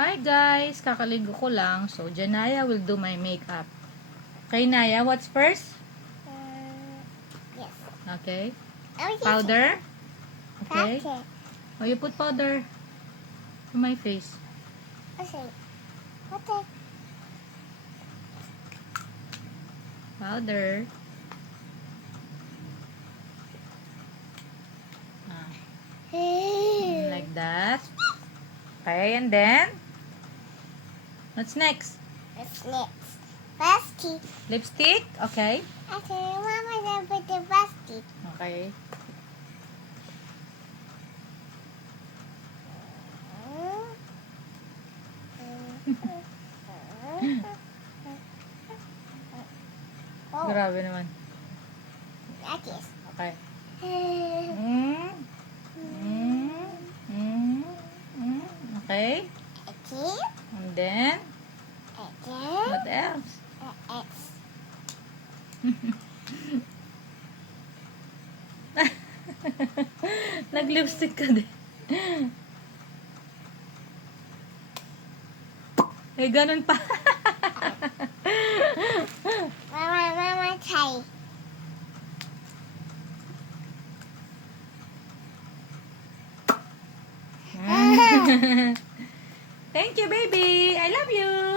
Hi guys! Kakaligo ko lang. So, Janaya will do my makeup. Okay, Naya, what's first? Yes. Okay. Oh, yes. Powder? Okay. Okay. Oh, you put powder to my face. Okay. Okay. Powder. Ah, like that. Okay, and then? What's next? What's next? Basket. Lipstick? Okay. Okay, Mama, then put the basket. Okay. Oh, Grabe naman. that is. Okay. Okay. Okay. And then, what else? X. Nag-lipstick ka din. Eh, ganun pa. Mama, try. Thank you, baby. I love you.